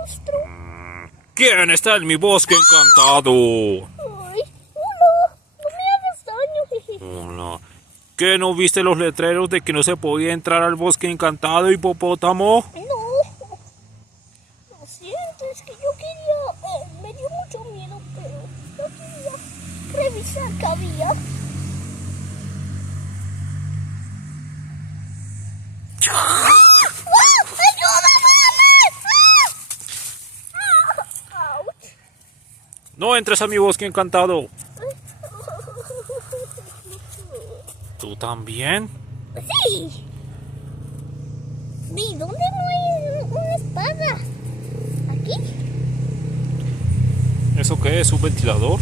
monstruo. ¿Quién está en mi bosque encantado? Ay, hola, no me hagas daño, jeje. Hola. ¿Qué no viste los letreros de que no se podía entrar al bosque encantado, hipopótamo? No, lo siento, es que yo quería, me dio mucho miedo, pero yo quería revisar qué había. No entres a mi bosque encantado. ¿Tú también? Sí. ¿Y dónde no hay una espada? ¿Aquí? ¿Eso qué es? ¿Un ventilador?